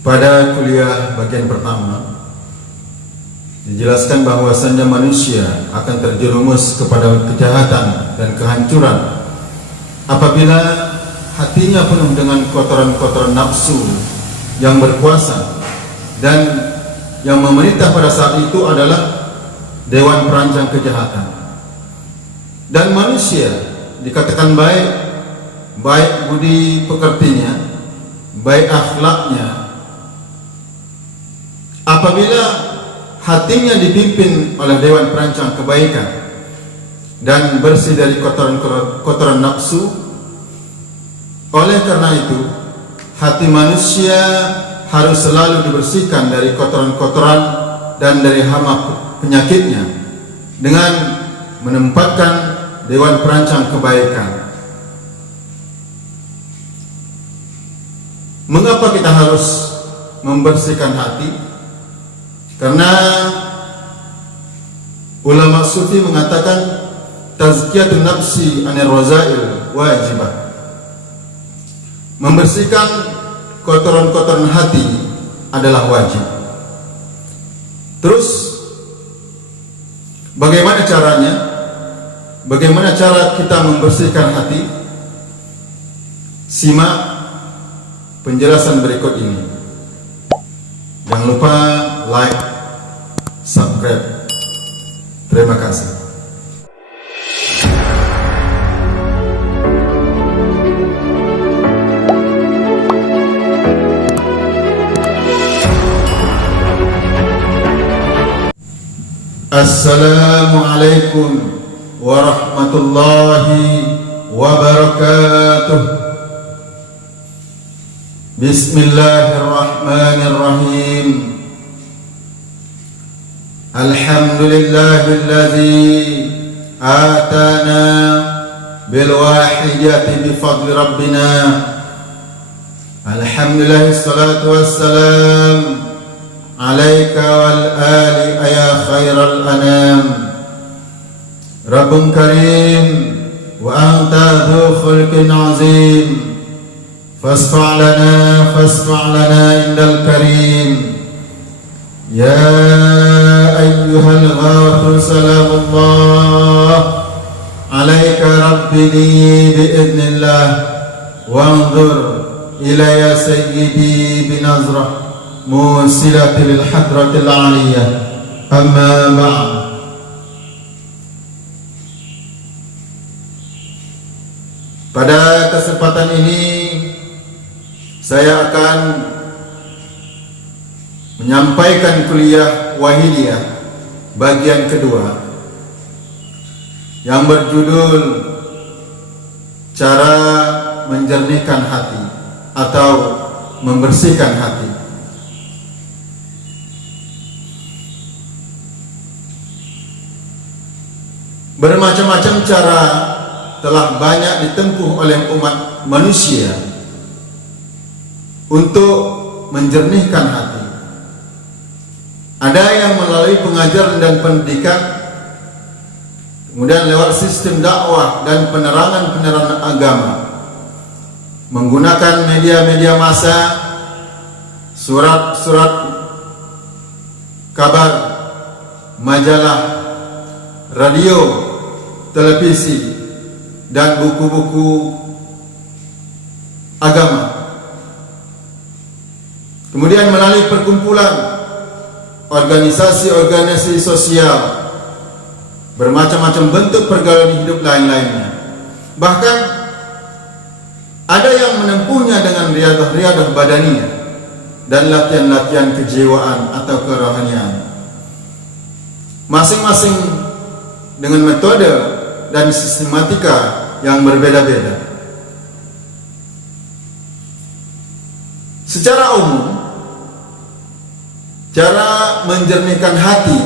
Pada kuliah bagian pertama dijelaskan bahwasannya manusia akan terjerumus kepada kejahatan dan kehancuran apabila hatinya penuh dengan kotoran-kotoran nafsu yang berkuasa, dan yang memerintah pada saat itu adalah dewan perancang kejahatan. Dan manusia dikatakan baik budi pekertinya, baik akhlaknya, apabila hatinya dipimpin oleh dewan perancang kebaikan dan bersih dari kotoran nafsu. Oleh karena itu, hati manusia harus selalu dibersihkan dari kotoran-kotoran dan dari hama penyakitnya dengan menempatkan dewan perancang kebaikan. Mengapa kita harus membersihkan hati? Karena ulama sufi mengatakan tazkiyatun nafsi anir razail wajibah. Membersihkan kotoran-kotoran hati adalah wajib. Terus bagaimana caranya? Bagaimana cara kita membersihkan hati? Simak penjelasan berikut ini. Jangan lupa like, subscribe. Terima kasih. Assalamualaikum warahmatullahi wabarakatuh. Bismillahirrahmanirrahim. Alhamdulillahilladzi atana bil wahidati bi fadli rabbina. Alhamdulillah, salatu wassalam alaika wal ali ya khairal anam. Rabbun karim wa anta dhu khulqin azim. Fasfa' lana indal karim. Ya ayyuhal ghafur salamullah alaika rabbini bi'idnillah wanzur ilaya sayyidi binazrah musilatil hadratil aliyah. Amma ba'd. Pada kesempatan ini saya akan menyampaikan kuliah wahidiyah bagian kedua yang berjudul cara menjernihkan hati atau membersihkan hati. Bermacam-macam cara telah banyak ditempuh oleh umat manusia untuk menjernihkan hati. Ada yang melalui pengajaran dan pendidikan, kemudian lewat sistem dakwah dan penerangan-penerangan agama, menggunakan media-media massa, surat-surat kabar, majalah, radio, televisi, dan buku-buku agama. Kemudian melalui perkumpulan, organisasi-organisasi sosial, bermacam-macam bentuk pergaulan hidup lain-lainnya. Bahkan ada yang menempuhnya dengan riadah-riadah badaniyah dan latihan-latihan kejiwaan atau kerohanian. Masing-masing dengan metode dan sistematika yang berbeda-beda. Secara umum, cara menjernihkan hati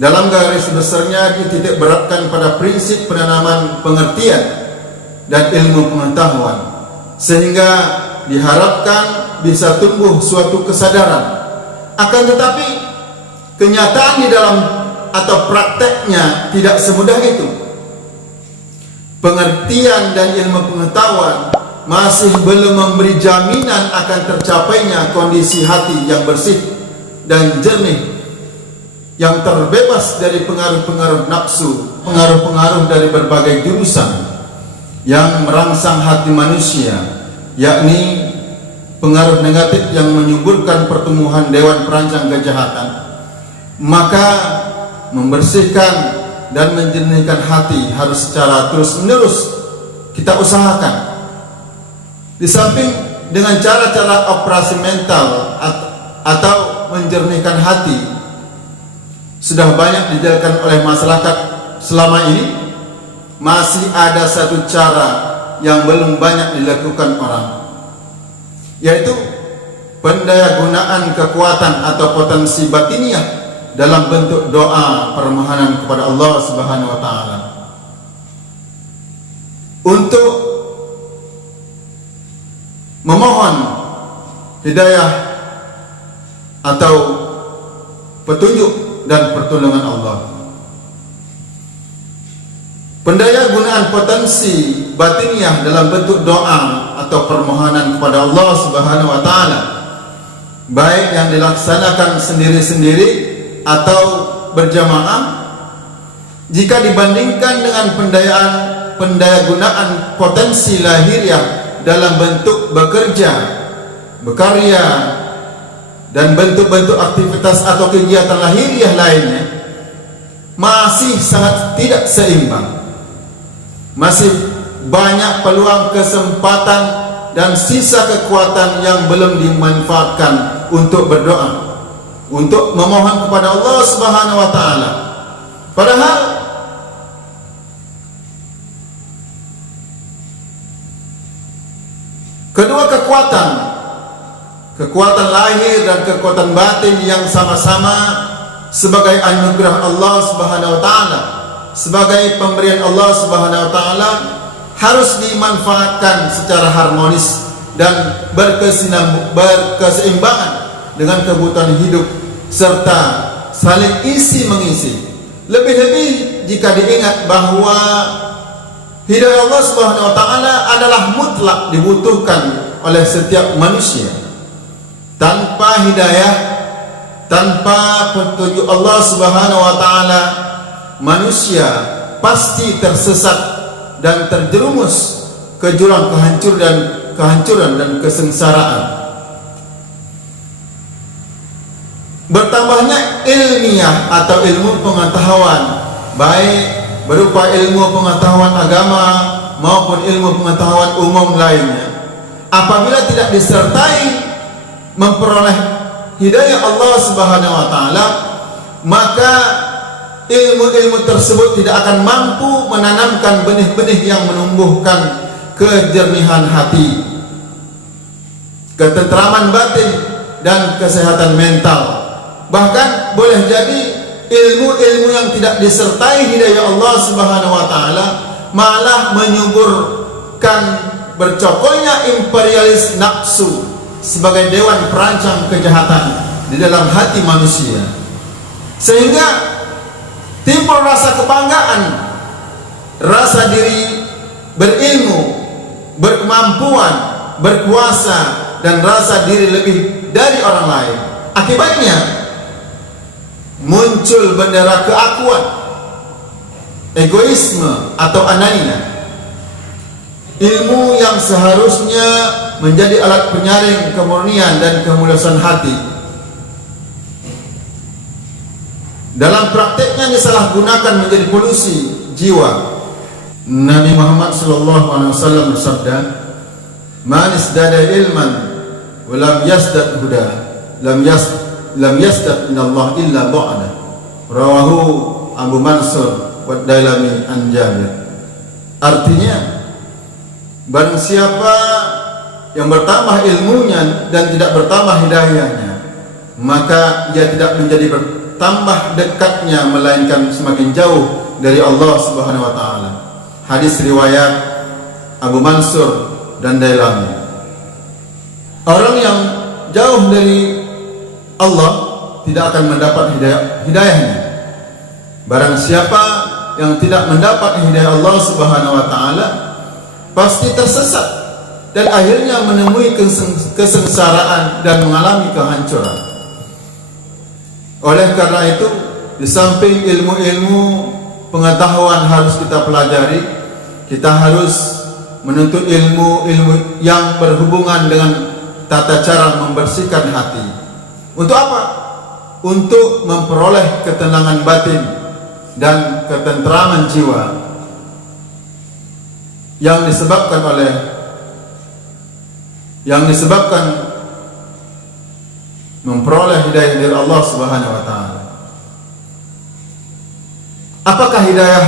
dalam garis besarnya dititik beratkan pada prinsip penanaman pengertian dan ilmu pengetahuan, sehingga diharapkan bisa tumbuh suatu kesadaran. Akan tetapi kenyataan di dalam atau prakteknya tidak semudah itu. Pengertian dan ilmu pengetahuan masih belum memberi jaminan akan tercapainya kondisi hati yang bersih dan jernih, yang terbebas dari pengaruh-pengaruh nafsu, pengaruh-pengaruh dari berbagai jurusan yang merangsang hati manusia, yakni pengaruh negatif yang menyuburkan pertumbuhan dewan perancang kejahatan, maka membersihkan dan menjernihkan hati harus secara terus-menerus kita usahakan. Di samping dengan cara-cara operasi mental atau menjernihkan hati sudah banyak dijalankan oleh masyarakat selama ini, masih ada satu cara yang belum banyak dilakukan orang, yaitu pendayagunaan kekuatan atau potensi batiniah dalam bentuk doa permohonan kepada Allah Subhanahu wa taala untuk memohon hidayah atau petunjuk dan pertolongan Allah. Pendayagunaan potensi batiniah dalam bentuk doa atau permohonan kepada Allah Subhanahu wa taala, baik yang dilaksanakan sendiri-sendiri atau berjamaah, jika dibandingkan dengan pendayagunaan potensi lahiriah dalam bentuk bekerja, berkarya, dan bentuk-bentuk aktivitas atau kegiatan lahiriah lainnya, masih sangat tidak seimbang. Masih banyak peluang, kesempatan, dan sisa kekuatan yang belum dimanfaatkan untuk berdoa, untuk memohon kepada Allah Subhanahu wa taala. Padahal kedua kekuatan lahir dan kekuatan batin yang sama-sama sebagai anugerah Allah Subhanahu wa taala, sebagai pemberian Allah Subhanahu wa taala, harus dimanfaatkan secara harmonis dan berkeseimbangan dengan kebutuhan hidup serta saling isi mengisi. Lebih-lebih jika diingat bahwa hidayah Allah Subhanahu wa taala adalah mutlak dibutuhkan oleh setiap manusia. Tanpa hidayah, tanpa petunjuk Allah Subhanahu wa taala, manusia pasti tersesat dan terjerumus ke jurang kehancuran dan kesengsaraan. Bertambahnya ilmiah atau ilmu pengetahuan, baik berupa ilmu pengetahuan agama maupun ilmu pengetahuan umum lainnya, apabila tidak disertai memperoleh hidayah Allah Subhanahu wa taala, maka ilmu-ilmu tersebut tidak akan mampu menanamkan benih-benih yang menumbuhkan kejernihan hati, ketentraman batin, dan kesehatan mental. Bahkan boleh jadi ilmu-ilmu yang tidak disertai hidayah Allah Subhanahu wa taala malah menyuburkan bercokolnya imperialis nafsu sebagai dewan perancang kejahatan di dalam hati manusia, sehingga timbul rasa kebanggaan, rasa diri berilmu, berkemampuan, berkuasa, dan rasa diri lebih dari orang lain. Akibatnya muncul bendera keakuan, egoisme atau anania. Ilmu yang seharusnya menjadi alat penyaring kemurnian dan kemulusan hati, dalam prakteknya disalahgunakan menjadi polusi jiwa. Nabi Muhammad SAW bersabda, "Man isdada ilman wa lam yasdad huda, lam yasdad minallah illa ba'da." Rawahu Abu Mansur wa Dailami an Jabir. Artinya, barang siapa yang bertambah ilmunya dan tidak bertambah hidayahnya, maka ia tidak menjadi bertambah dekatnya, melainkan semakin jauh dari Allah Subhanahu wa taala. Hadis riwayat Abu Mansur dan Dailami. Orang yang jauh dari Allah tidak akan mendapat hidayahnya. Barang siapa yang tidak mendapat hidayah Allah Subhanahu wa taala, pasti tersesat dan akhirnya menemui kesengsaraan dan mengalami kehancuran. Oleh karena itu, di samping ilmu-ilmu pengetahuan harus kita pelajari, kita harus menuntut ilmu-ilmu yang berhubungan dengan tata cara membersihkan hati. Untuk apa? Untuk memperoleh ketenangan batin dan ketenteraman jiwa yang disebabkan memperoleh hidayah dari Allah Subhanahu wa taala. Apakah hidayah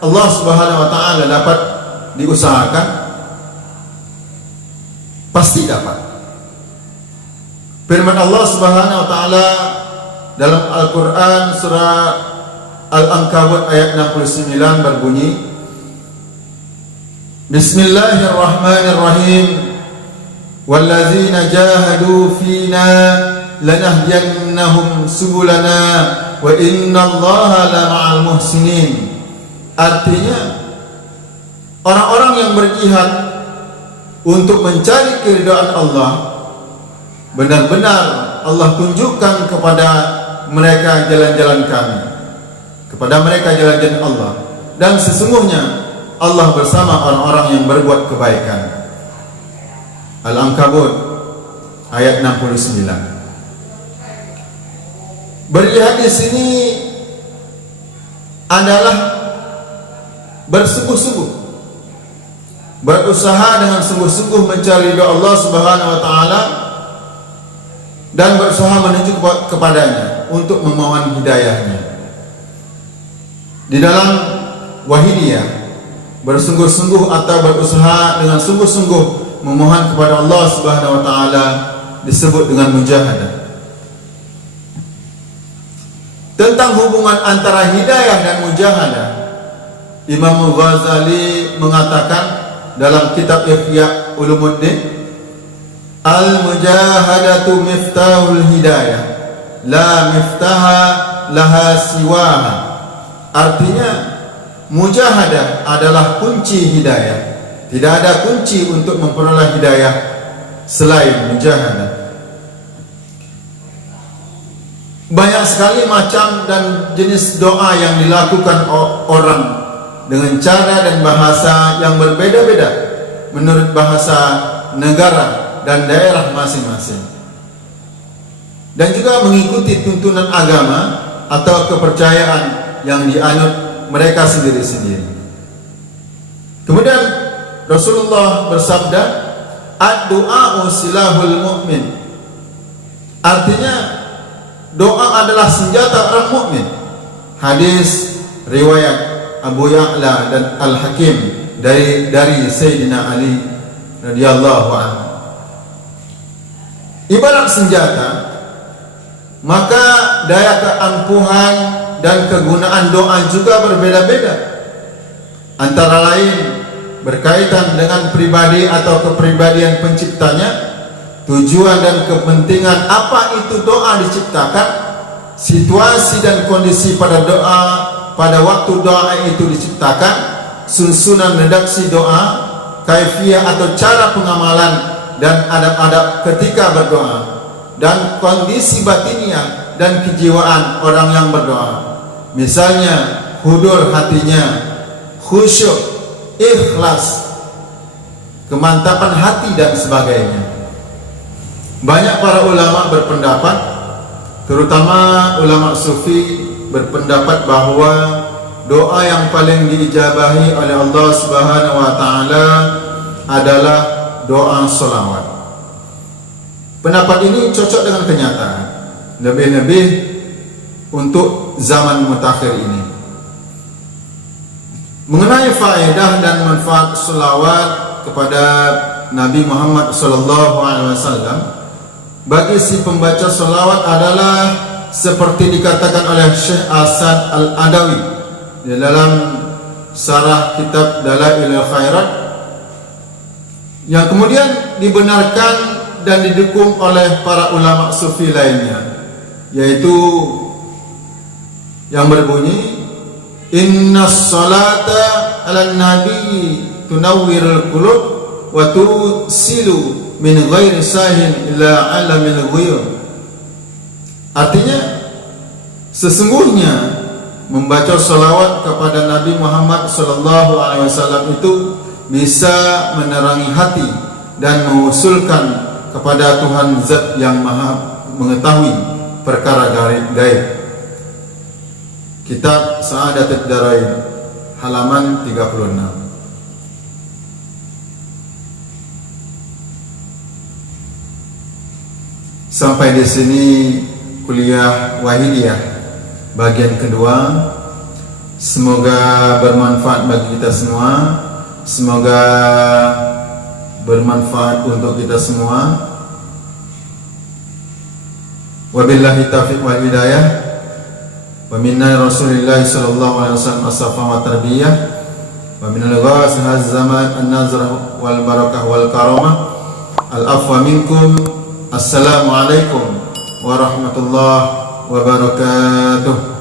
Allah Subhanahu wa taala dapat diusahakan? Pasti dapat. Firman Allah Subhanahu wa taala dalam Al-Qur'an surah Al-Ankabut ayat 69 berbunyi, Bismillahirrahmanirrahim. Wallazina jahadu fina lanahdiyannahum subulana wa innallaha lama'al muhsinin. Artinya, orang-orang yang berjihad untuk mencari keridhaan Allah, benar-benar Allah tunjukkan kepada mereka jalan-jalan kami, kepada mereka jalan-jalan Allah, dan sesungguhnya Allah bersama orang-orang yang berbuat kebaikan. Al-Ankabut ayat 69. Berjihad di sini adalah bersungguh-sungguh, berusaha dengan sungguh-sungguh mencari ridha Allah Subhanahu wa taala dan berusaha menuju kepadanya untuk memohon hidayahnya. Di dalam Wahidiyah, bersungguh-sungguh atau berusaha dengan sungguh-sungguh memohon kepada Allah Subhanahu wa taala disebut dengan mujahadah. Tentang hubungan antara hidayah dan mujahadah, Imam Ghazali mengatakan dalam kitab Ihya Ulumuddin, al-mujahadatu miftahul hidayah, la miftaha laha siwaha. Artinya, mujahadah adalah kunci hidayah. Tidak ada kunci untuk memperoleh hidayah selain mujahadah. Banyak sekali macam dan jenis doa yang dilakukan orang dengan cara dan bahasa yang berbeda-beda menurut bahasa negara dan daerah masing-masing, dan juga mengikuti tuntunan agama atau kepercayaan yang dianut mereka sendiri-sendiri. Kemudian Rasulullah bersabda, ad-du'a'u silahul mu'min. Artinya, doa adalah senjata orang mukmin. Hadis riwayat Abu Ya'la dan Al-Hakim dari Sayyidina Ali radhiyallahu anhu. Ibarat senjata, maka daya keampuhan dan kegunaan doa juga berbeda-beda. Antara lain berkaitan dengan pribadi atau kepribadian penciptanya, tujuan dan kepentingan apa itu doa diciptakan, situasi dan kondisi pada doa pada waktu doa itu diciptakan, susunan redaksi doa, kaifiyah atau cara pengamalan dan adab-adab ketika berdoa, dan kondisi batiniah dan kejiwaan orang yang berdoa. Misalnya hudur hatinya, khusyuk, ikhlas, kemantapan hati dan sebagainya. Banyak para ulama berpendapat, terutama ulama sufi, berpendapat bahwa doa yang paling diijabahi oleh Allah Subhanahu wa taala adalah doa sholawat. Pendapat ini cocok dengan kenyataan, lebih-lebih untuk zaman mutakhir ini. Mengenai faedah dan manfaat sholawat kepada Nabi Muhammad SAW, bagi si pembaca sholawat adalah seperti dikatakan oleh Syekh Asad Al-Adawi di dalam syarah kitab Dalailul Khairat, yang kemudian dibenarkan dan didukung oleh para ulama sufi lainnya, yaitu yang berbunyi, Inna salata ala nabi tunawwirul qulub wa tusilu min ghairi sahin ila alamil ghuyub. Artinya sesungguhnya membaca salawat kepada Nabi Muhammad sallallahu alaihi wasallam itu bisa menerangi hati dan mengusulkan kepada Tuhan Zat yang Maha mengetahui perkara gaib. Kitab Sa'adatud Darain halaman 36. Sampai di sini kuliah Wahidiyah bagian kedua. Semoga bermanfaat bagi kita semua. Semoga bermanfaat untuk kita semua. Wabillahi taufiq wal hidayah. Wa minna Rasulillah sallallahu alaihi wasallam as-safa wa tarbiyah. Wa minal ghasih az-zaman an-nazrah wal barakah wal karamah. Al-afwa minkum. Assalamualaikum warahmatullahi wabarakatuh.